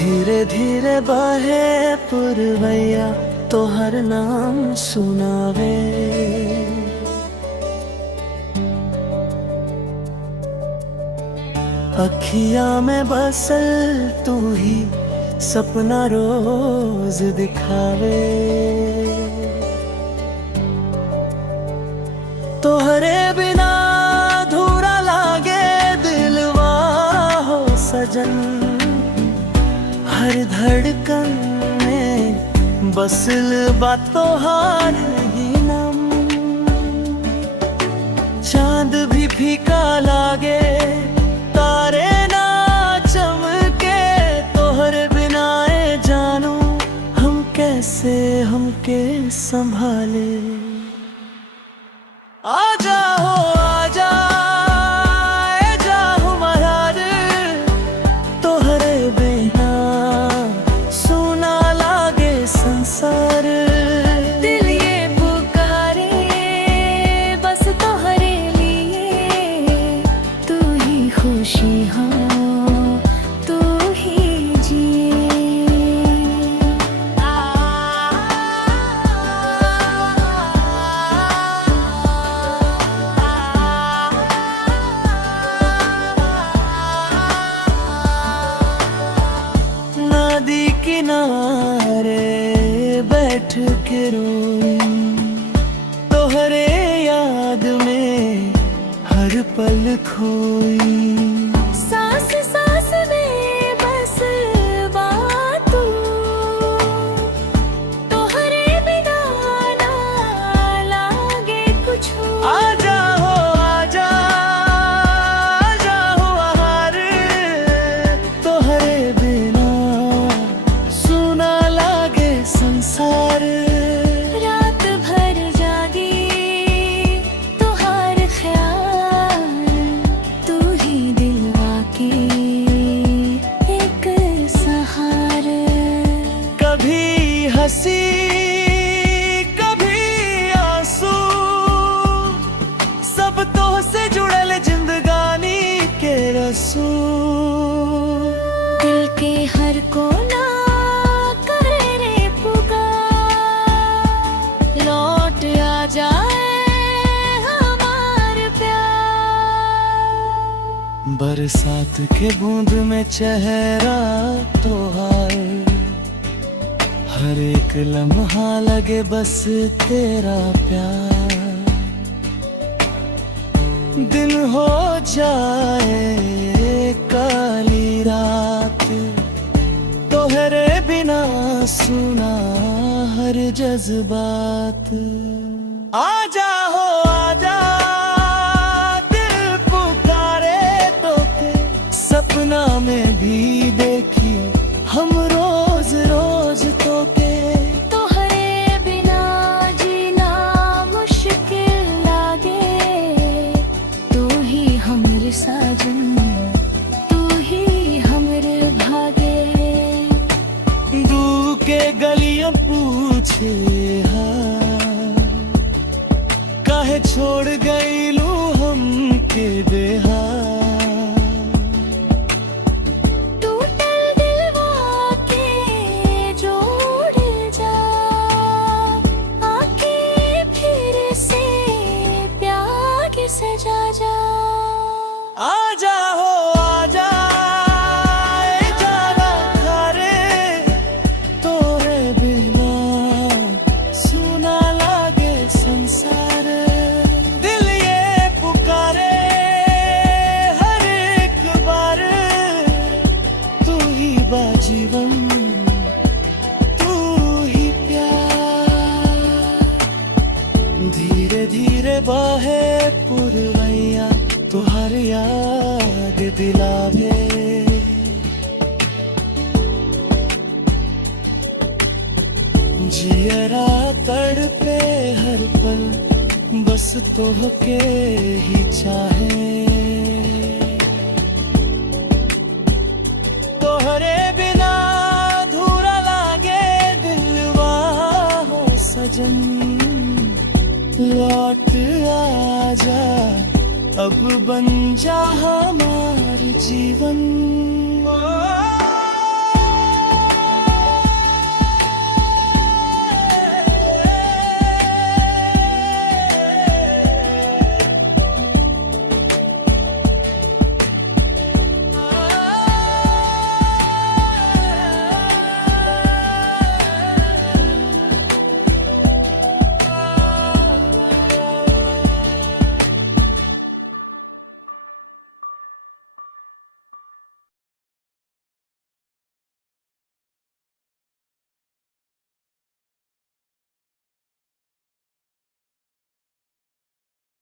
धीरे धीरे बहे पुरवैया तोहर नाम सुनावे। अखिया में बसल तू ही सपना रोज दिखावे। तोहरे बिना अधूरा लागे दिलवा हो सजन। हर धड़कन में बसल बात तोहार ही नम। चांद भी फीका लागे तारे ना चमके। तोहरे बिना ए जानू हम कैसे हमके संभाले। आजा हो आजा ए जाहू महार। तोहरे बिना सुना लागे संसार। दिल ये पुकारे बस तोहरे लिए। तू ही खुशी हो तू ही जिए। नदी किनारे बैठ के रोई तोहरे याद में हर पल खोई। सांस सांस में बस बात तू। तोहरे बिना ना लागे कुछ। आजा हो आजा आजा हो आहार। तोहरे बिना सुना लागे संसार। रात भर जागी तुहार ख्याल। तू ही दिलवा के एक सहार। कभी हंसी कभी आंसू सब तो से जुड़ल जिंदगानी के रसू। दिल के हर कोना करे रे पुकार। लौट आ जाए हमार प्यार। बरसात के बूंद में चेहरा तोहार। हर एक लम्हा लगे बस तेरा प्यार। दिन हो जाए काली रात तोहरे बिना सुना हर जज्बात। आजा हो आजा दिल पुकारे तोके। सपना में भी देखी हम रोज रोज तोके। तोहरे बिना जीना मुश्किल लागे। तू ही हमर साजन तू ही हमर भागे। दू के गलियां पूछे हाल। काहे छोड़ गईलू हमके बेहाल। टूटल दिलवा के जोड़ जा। आके फिर से प्यार के सजा जा। आजा हो आजा ए जाना खारे। तोरे बिना सुना लागे संसार। दिल ये पुकारे हर एक बार। तू ही बाजीवन तू ही प्यार। धीरे धीरे बहे पुरवैया तुहार याद दिलावे। जियरा तड़पे हर पल बस तोहके ही चाहे। तोहरे बिना अधूरा लागे दिलवा हो सजन। लौट आजा अब बन जा हमार जीवन।